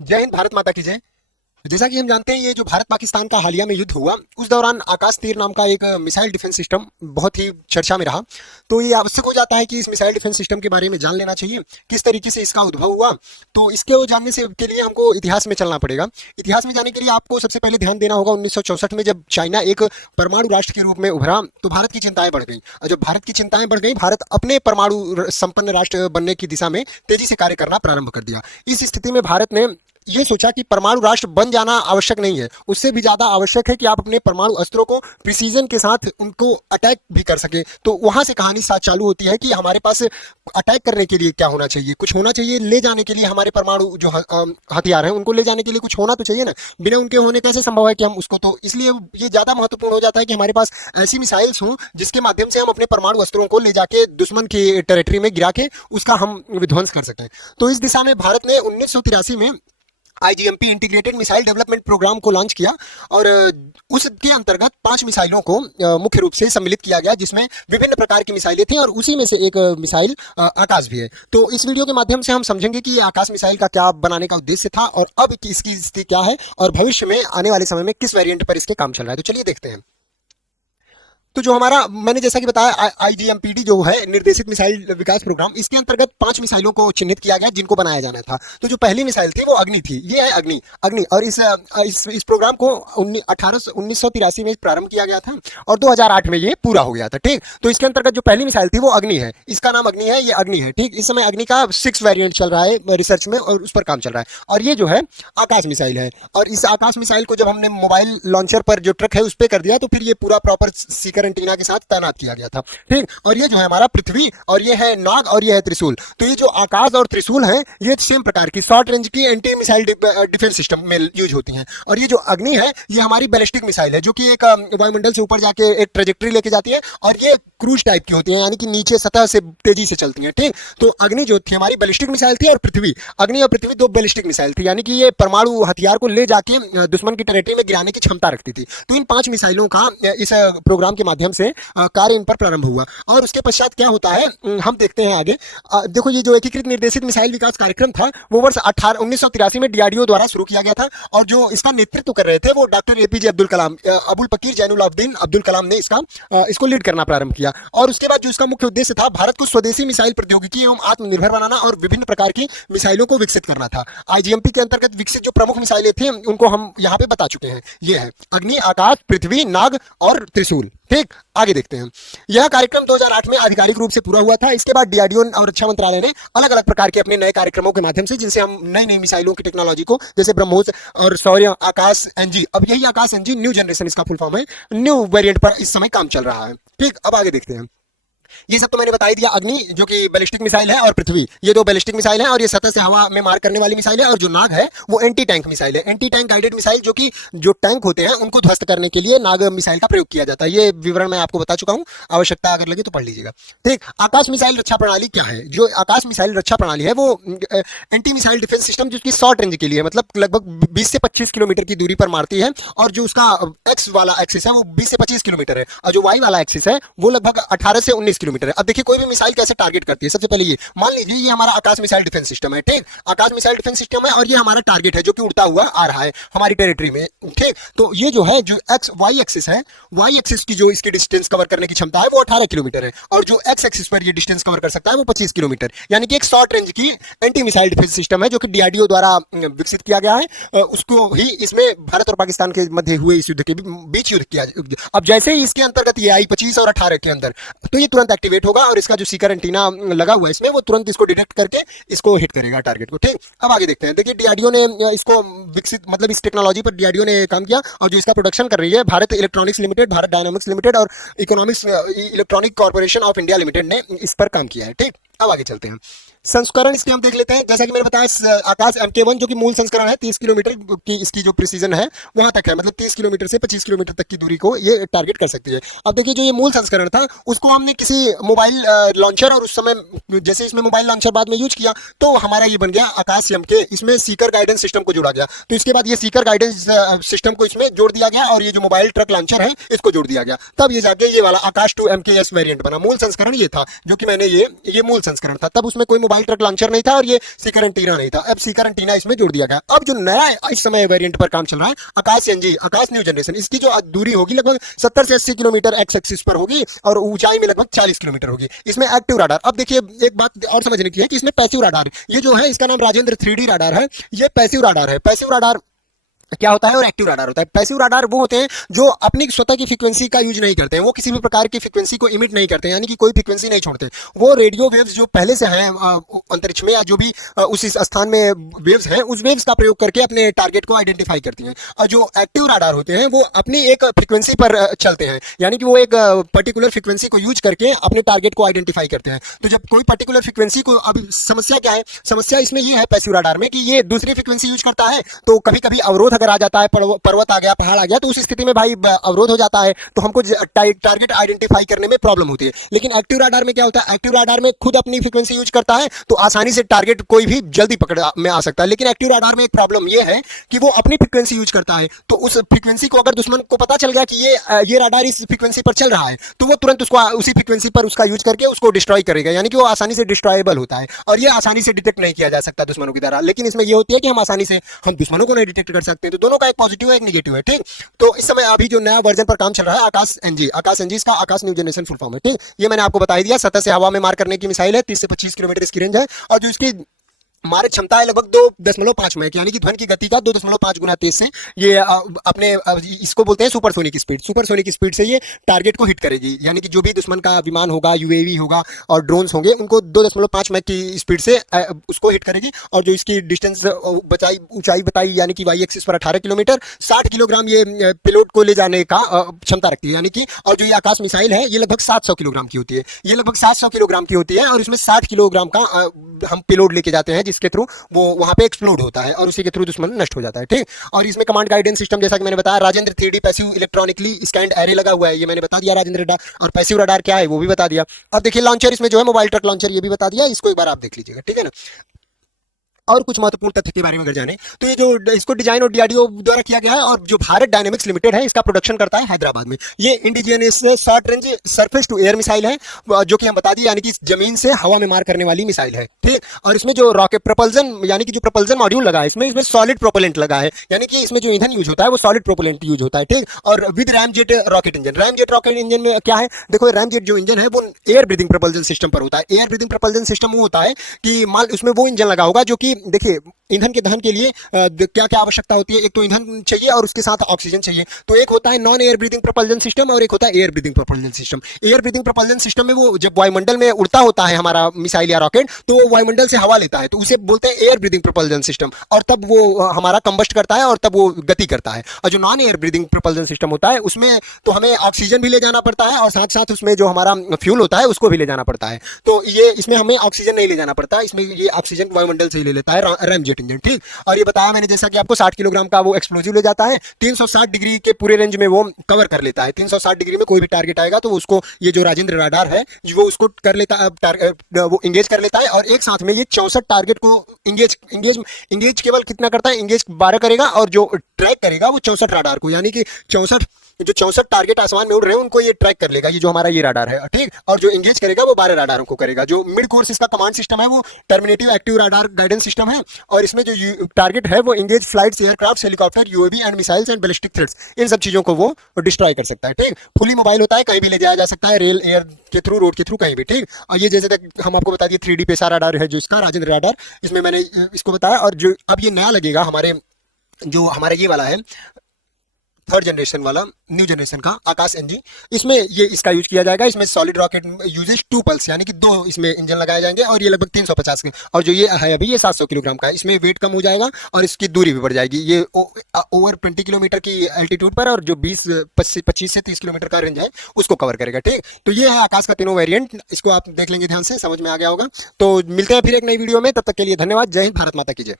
जय हिंद, भारत माता की जय। जैसा कि हम जानते हैं, ये जो भारत पाकिस्तान का हालिया में युद्ध हुआ, उस दौरान आकाश तीर नाम का एक मिसाइल डिफेंस सिस्टम बहुत ही चर्चा में रहा। तो ये आवश्यक हो जाता है कि इस मिसाइल डिफेंस सिस्टम के बारे में जान लेना चाहिए, किस तरीके से इसका उद्भव हुआ। तो इसके जानने से के लिए हमको इतिहास में चलना पड़ेगा। इतिहास में जाने के लिए आपको सबसे पहले ध्यान देना होगा 1964 में, जब चाइना एक परमाणु राष्ट्र के रूप में उभरा तो भारत की चिंताएं बढ़ गई। और जब भारत की चिंताएं बढ़ गई, भारत अपने परमाणु संपन्न राष्ट्र बनने की दिशा में तेजी से कार्य करना प्रारंभ कर दिया। इस स्थिति में भारत ने ये सोचा कि परमाणु राष्ट्र बन जाना आवश्यक नहीं है, उससे भी ज्यादा आवश्यक है कि आप अपने परमाणु अस्त्रों को प्रिसीजन के साथ उनको अटैक भी कर सके। तो वहां से कहानी साथ चालू होती है कि हमारे पास अटैक करने के लिए क्या होना चाहिए, कुछ होना चाहिए। ले जाने के लिए हमारे परमाणु जो हथियार हैं उनको ले जाने के लिए कुछ होना तो चाहिए ना। बिना उनके होने कैसे संभव है कि हम उसको, तो इसलिए ये ज्यादा महत्वपूर्ण हो जाता है कि हमारे पास ऐसी मिसाइल्स हों जिसके माध्यम से हम अपने परमाणु अस्त्रों को ले जाके दुश्मन की टेरिटरी में गिरा के उसका हम विध्वंस कर सकें। तो इस दिशा में भारत ने 1983 में IGMP integrated missile development programme को लॉन्च किया। और उसके अंतर्गत 5 मिसाइलों को मुख्य रूप से सम्मिलित किया गया, जिसमें विभिन्न प्रकार की मिसाइलें थी और उसी में से एक मिसाइल आकाश भी है। तो इस वीडियो के माध्यम से हम समझेंगे कि ये आकाश मिसाइल का क्या बनाने का उद्देश्य था और अब इसकी स्थिति क्या है और भविष्य में आने वाले समय में किस वेरिएंट पर इसके काम चल रहा है। तो चलिए देखते हैं। तो जो हमारा, मैंने जैसा कि बताया, आईजीएमपीडी जो है निर्देशित मिसाइल विकास प्रोग्राम, इसके अंतर्गत 5 मिसाइलों को चिन्हित किया गया जिनको बनाया जाना था। तो जो पहली मिसाइल थी वो अग्नि थी। ये है अग्नि। अग्नि और इस प्रोग्राम को 1983 में प्रारंभ किया गया था और 2008 में ये पूरा हो गया था। ठीक, तो इसके अंतर्गत जो पहली मिसाइल थी वो अग्नि है। इसका नाम अग्नि है, ये अग्नि है। ठीक, इस समय अग्नि का 6 वेरिएंट चल रहा है रिसर्च में और उस पर काम चल रहा है। और ये जो है आकाश मिसाइल है। और इस आकाश मिसाइल को जब हमने मोबाइल लॉन्चर पर जो ट्रक है उस पर कर दिया तो फिर ये पूरा प्रॉपर सीकर एंटीना के साथ तैनात किया गया था। ठीक, और ये जो है हमारा पृथ्वी, और ये है नाग, और ये है त्रिशूल। तो ये जो आकाश और त्रिशूल है ये सेम प्रकार की शॉर्ट रेंज की एंटी मिसाइल डिफेंस सिस्टम में यूज होती हैं। और ये जो अग्नि है ये हमारी बैलिस्टिक मिसाइल है, जो कि एक वायुमंडल से ऊपर जाके एक ट्रेजेक्टरी लेके जाती है और ये क्रूज टाइप की होती है, यानी कि नीचे सतह से तेजी से चलती है। ठीक, तो अग्नि जो थी हमारी बैलिस्टिक मिसाइल थी और पृथ्वी, अग्नि और पृथ्वी 2 बैलिस्टिक मिसाइल थी, यानी कि ये परमाणु हथियार को ले जाके दुश्मन की टेरिटरी में गिराने की क्षमता रखती थी। तो इन 5 मिसाइलों का इस प्रोग्राम के माध्यम से कार्य इन पर प्रारंभ हुआ। और उसके पश्चात क्या होता है हम देखते हैं आगे। देखो, ये जो एकीकृत निर्देशित मिसाइल विकास कार्यक्रम था वो वर्ष 1983 में डीआरडीओ द्वारा शुरू किया गया था। और जो इसका नेतृत्व कर रहे थे वो डॉक्टर एपीजे अब्दुल कलाम, अबुल पकीर जैनुलाब्दीन अब्दुल कलाम ने इसको लीड करना प्रारंभ किया। और उसके बाद जो इसका मुख्य उद्देश्य था, भारत को स्वदेशी मिसाइल प्रौद्योगिकी एवं आत्मनिर्भर बनाना और विभिन्न प्रकार की मिसाइलों को विकसित करना था। आईजीएमपी के अंतर्गत विकसित जो प्रमुख मिसाइलें थी उनको हम यहाँ पे बता चुके हैं। ये है अग्नि, आकाश, पृथ्वी, नाग और त्रिशूल। ठीक, आगे देखते हैं। यह कार्यक्रम 2008 में आधिकारिक रूप से पूरा हुआ था। इसके बाद डीआरडीओ और रक्षा मंत्रालय ने अलग अलग प्रकार के अपने नए कार्यक्रमों के माध्यम से, जिनसे हम नई नई मिसाइलों की टेक्नोलॉजी को, जैसे ब्रह्मोस और शौर्य, आकाश एनजी, अब यही आकाश एनजी न्यू जनरेशन इसका फुल फॉर्म है, न्यू वेरिएंट पर इस समय काम चल रहा है। ठीक, अब आगे देखते हैं। ये सब तो मैंने बता ही दिया। अग्नि जो कि बैलिस्टिक मिसाइल है और पृथ्वी, ये 2 बैलिस्टिक मिसाइल है और ये सतह से हवा में मार करने वाली मिसाइल है। और जो नाग है वो एंटी टैंक मिसाइल है, एंटी टैंक गाइडेड मिसाइल, जो कि जो टैंक होते हैं उनको ध्वस्त करने के लिए नाग मिसाइल का प्रयोग किया जाता है। ये विवरण मैं आपको बता चुका हूं, आवश्यकता अगर लगे तो पढ़ लीजिएगा। ठीक, आकाश मिसाइल रक्षा प्रणाली क्या है? जो आकाश मिसाइल रक्षा प्रणाली है वो एंटी मिसाइल डिफेंस सिस्टम, जिसकी शॉर्ट रेंज के लिए, मतलब लगभग 20 से 25 किलोमीटर की दूरी पर मारती है। और जो उसका एक्स वाला एक्सिस है वो 20 से 25 किलोमीटर है और जो वाई वाला एक्सिस है वो लगभग 18 से 19 किलोमीटर है। अब देखिए कोई भी मिसाइल कैसे टारगेट करती है। सबसे पहले ये मान लीजिए ये हमारा आकाश मिसाइल डिफेंस सिस्टम है। ठीक, आकाश मिसाइल डिफेंस सिस्टम है और ये हमारा टारगेट है जो कि उड़ता हुआ आ रहा है हमारी टेरिटरी में। ठीक, तो ये जो है जो एक्स वाई एक्सिस है, वाई एक्सिस की जो इसकी डिस्टेंस कवर करने की क्षमता है वो 18 किलोमीटर है और जो एक्स एक्सिस पर ये डिस्टेंस कवर कर सकता है वो 25 किलोमीटर, यानी कि एक शॉर्ट रेंज की एंटी मिसाइल डिफेंस सिस्टम है जो कि डीआरडीओ द्वारा विकसित किया गया है। उसको ही इसमें भारत और पाकिस्तान के मध्य हुए इस युद्ध के बीच युद्ध किया। अब जैसे ही इसके अंतर्गत ये आई 25 और 18 के अंदर, तो ये तुरंत एक्टिवेट होगा और इसका जो सीकर एंटीना लगा हुआ है इसमें वो तुरंत इसको डिटेक्ट करके इसको हिट करेगा टारगेट को। ठीक, अब आगे देखते हैं। देखिए डीआरडीओ ने इसको विकसित, मतलब इस टेक्नोलॉजी पर डीआरडीओ ने काम किया और जो इसका प्रोडक्शन कर रही है Bharat electronics limited, Bharat dynamics limited और economics electronic corporation of India limited ने इस पर काम किया है। ठीक, अब आगे चलते हैं। संस्करण इसके हम देख लेते हैं। जैसा कि मैंने बताया आकाश MK1 जो कि मूल संस्करण है, 30 किलोमीटर की इसकी जो प्रिसीजन है वहां तक है, मतलब 30 किलोमीटर से 25 किलोमीटर तक की दूरी को ये टारगेट कर सकती है। अब देखिए जो ये मूल संस्करण था उसको हमने किसी मोबाइल लॉन्चर, और उस समय जैसे इसमें मोबाइल लॉन्चर बाद में यूज किया तो हमारा ये बन गया आकाश MK। इसमें सीकर गाइडेंस सिस्टम को जोड़ा गया, तो इसके बाद ये सीकर गाइडेंस सिस्टम को इसमें जोड़ दिया गया और ये जो मोबाइल ट्रक लॉन्चर है इसको जोड़ दिया गया। तब ये जाके ये वाला आकाश 2 MKS वेरिएंट बना। मूल संस्करण ये था जो कि मैंने ये मूल संस्करण था, तब उसमें कोई मोबाइल ट्रक लॉन्चर नहीं था और ये सीकर एंटीना नहीं था। अब सीकर एंटीना इसमें जोड़ दिया गया। अब जो नया इस समय वेरिएंट पर काम चल रहा है आकाश एनजी, आकाश न्यू जनरेशन, इसकी जो दूरी होगी लगभग 70 से 80 किलोमीटर एक्स एक्सिस पर होगी और ऊंचाई में लगभग 40 किलोमीटर होगी। इसमें एक्टिव राडार, अब देखिए एक बात और समझने की है कि इसमें पैसिव राडार, ये जो है इसका नाम राजेंद्र 3D राडार है, ये पैसिव राडार है। पैसिव राडार क्या होता है और एक्टिव राडार होता है। पैसिव राडार वो होते हैं जो अपनी स्वतः की फ्रीक्वेंसी का यूज नहीं करते हैं, वो किसी भी प्रकार की फ्रीक्वेंसी को इमिट नहीं करते हैं, यानी कि कोई फ्रीक्वेंसी नहीं छोड़ते। वो रेडियो वेव्स जो पहले से हैं अंतरिक्ष में या जो भी उस स्थान में वेव्स हैं, उस वेव्स का प्रयोग करके अपने टारगेट को आइडेंटिफाई करती हैं। और जो एक्टिव राडार होते हैं वो अपनी एक फ्रीक्वेंसी पर चलते हैं, यानी कि वो एक पर्टिकुलर फ्रीक्वेंसी को यूज करके अपने टारगेट को आइडेंटिफाई करते हैं। तो जब कोई पर्टिकुलर फ्रीक्वेंसी को, अब समस्या क्या है, समस्या इसमें ये है पैसिव राडार में कि ये दूसरी फ्रीक्वेंसी यूज करता है, तो कभी कभी अवरोध अगर आ जाता है, पर्वत आ गया, पहाड़ आ गया, तो उस स्थिति में भाई अवरोध हो जाता है, तो हमको टारगेट आइडेंटिफाई करने में प्रॉब्लम होती है। लेकिन एक्टिव राडार में क्या होता है, एक्टिव राडार में खुद अपनी फ्रीक्वेंसी यूज करता है, तो आसानी से टारगेट कोई भी जल्दी पकड़ में आ सकता है। लेकिन एक्टिव राडार में एक प्रॉब्लम यह है कि वो अपनी फ्रीक्वेंसी यूज करता है, तो उस फ्रीक्वेंसी को अगर दुश्मन को पता चल गया कि ये राडार इस फ्रीक्वेंसी पर चल रहा है, तो वो तुरंत उसको उसी फ्रीक्वेंसी पर उसका यूज करके उसको डिस्ट्रॉय करेगा, यानी कि वो आसानी से डिस्ट्रॉयबल होता है और ये आसानी से डिटेक्ट नहीं किया जा सकता दुश्मनों की तरह। लेकिन इसमें ये होती है कि हम आसानी से हम दुश्मनों को नहीं डिटेक्ट कर सकते। तो दोनों का एक पॉजिटिव है, एक नेगेटिव है, ठीक। तो इस समय अभी जो नया वर्जन पर काम चल रहा है आकाश एनजी, आकाश एनजी इसका आकाश न्यू जनरेशन फुल फॉर्म है, ठीक। ये मैंने आपको बता ही दिया। सतह से हवा में मार करने की मिसाइल है, 30 से 25 किलोमीटर इसकी रेंज है और जो इसकी मारक क्षमता है लगभग 2.5 मैक, यानी कि ध्वनि की गति का 2.5 गुना तेज से ये अपने इसको बोलते हैं सुपरसोनिक स्पीड। सुपरसोनिक स्पीड से ये टारगेट को हिट करेगी, यानी कि जो भी दुश्मन का विमान होगा, यूएवी होगा और ड्रोन्स होंगे, उनको 2.5 मैक की स्पीड से उसको हिट करेगी। और जो इसकी डिस्टेंस बचाई, ऊंचाई बताई, यानी कि वाई एक्सिस पर 18 किलोमीटर, 60 किलोग्राम ये पेलोड को ले जाने का क्षमता रखती है, यानी कि। और जो ये आकाश मिसाइल है ये लगभग 700 किलोग्राम की होती है, ये लगभग 700 किलोग्राम की होती है और इसमें 60 किलोग्राम का हम पेलोड लेके जाते हैं, जिसके थ्रू वो वहां पे एक्सप्लोड होता है और उसी के थ्रू दुश्मन नष्ट हो जाता है, ठीक। और इसमें कमांड गाइडेंस सिस्टम, जैसा कि मैंने बताया, Rajendra 3D passive electronically scanned array लगा हुआ है, ये मैंने बता दिया राजेंद्र रडार। और पैसिव रडार क्या है वो भी बता दिया। अब देखिए लॉन्चर इसमें जो है मोबाइल ट्रक लॉन्चर, ये भी बता दिया, इसको एक बार आप देख लीजिएगा, ठीक है ना। और कुछ महत्वपूर्ण तथ्य के बारे में अगर जाने तो ये जो इसको डिजाइन और डीआरडीओ द्वारा किया गया है और जो भारत डायनेमिक्स लिमिटेड है इसका प्रोडक्शन करता है हैदराबाद में। ये indigenous short range surface to air missile है, जो कि हम बता दिए, यानी कि जमीन से हवा में मार करने वाली मिसाइल है, ठीक। और इसमें जो रॉकेट प्रपल्जन, यानी कि जो प्रपल्जन मॉड्यूल लगा है इसमें सॉलिड प्रोपेलेंट लगा है, यानी कि इसमें जो ईंधन यूज होता है वो सॉलिड प्रोपेलेंट यूज होता है, ठीक। और with ramjet rocket engine, ramjet rocket engine में क्या है, देखो रैमजेट जो इंजन है वो एयर ब्रीदिंग प्रपल्जन सिस्टम पर होता है। एयर ब्रीदिंग प्रपल्जन सिस्टम वो होता है कि मान उसमें वो इंजन लगा होगा जो कि देखिए ईंधन के दहन के लिए क्या क्या आवश्यकता होती है, एक तो ईंधन चाहिए और उसके साथ ऑक्सीजन चाहिए। तो एक होता है non air breathing propulsion system और एक होता है air breathing propulsion system. Air breathing propulsion system में वो जब वायुमंडल में उड़ता होता है हमारा मिसाइल या रॉकेट, तो वो वायुमंडल से हवा लेता है, तो उसे बोलते हैं एयर ब्रीदिंग प्रोपल्जन सिस्टम, और तब वो हमारा कंबस्ट करता है और तब वो गति करता है। और जो non air breathing propulsion system होता है उसमें तो हमें ऑक्सीजन भी ले जाना पड़ता है और साथ साथ उसमें जो हमारा फ्यूल होता है उसको भी ले जाना पड़ता है। तो ये इसमें हमें ऑक्सीजन नहीं ले जाना पड़ता, इसमें ये ऑक्सीजन वायुमंडल से ही ले लेता है रैमजेट इंजन, ठीक। और ये बताया मैंने जैसा कि आपको 60 किलोग्राम का वो एक्सप्लोजिव ले जाता है, 360 डिग्री के पूरे रेंज में वो कवर कर लेता है। 360 डिग्री में कोई भी टारगेट आएगा तो उसको ये जो राजेंद्र राडार है वो उसको कर लेता है, वो इंगेज कर लेता है और एक साथ में ये 64 टारगेट को इंगेज केवल कितना करता है, इंगेज 12 करेगा और जो ट्रैक करेगा वो 64 राडार को, यानी कि 64 टारगेट आसमान में उड़ रहे हैं उनको ये ट्रैक कर लेगा, ये जो हमारा ये राडार है, ठीक। और जो इंगेज करेगा वो 12 राडारों को करेगा। जो मिड कोर्स इसका कमांड सिस्टम है वो terminative active radar guidance system है और इसमें जो टारगेट है वो engage flights, aircraft, helicopter, UAV and missiles and ballistic threats, इन सब चीजों को वो डिस्ट्रॉय कर सकता है, ठीक। फुली मोबाइल होता है, कहीं भी ले जाया जा सकता है, रेल, एयर के थ्रू, रोड के थ्रू, कहीं भी, ठीक। और ये जैसे तक हम आपको बता दिए 3D पेसा राडार है जो इसका राजेंद्र राडार, इसमें मैंने इसको बताया। और जो अब ये नया लगेगा हमारे ये वाला है थर्ड जनरेशन वाला, न्यू जनरेशन का आकाश एनजी, इसमें ये इसका यूज किया जाएगा। इसमें सॉलिड रॉकेट यूजेज 2 पल्स, यानी कि 2 इसमें इंजन लगाए जाएंगे और ये लगभग 350 के, और जो ये है अभी ये 700 किलोग्राम का है। इसमें वेट कम हो जाएगा और इसकी दूरी भी बढ़ जाएगी, ये ओवर 20 किलोमीटर की एल्टीट्यूड पर और जो 25 से 30 किलोमीटर का रेंज है उसको कवर करेगा, ठीक। तो ये है आकाश का तीनों वेरियंट, इसको आप देख लेंगे ध्यान से, समझ में आ गया होगा। तो मिलते हैं फिर एक नई वीडियो में, तब तक के लिए धन्यवाद। जय हिंद, भारत माता की जय।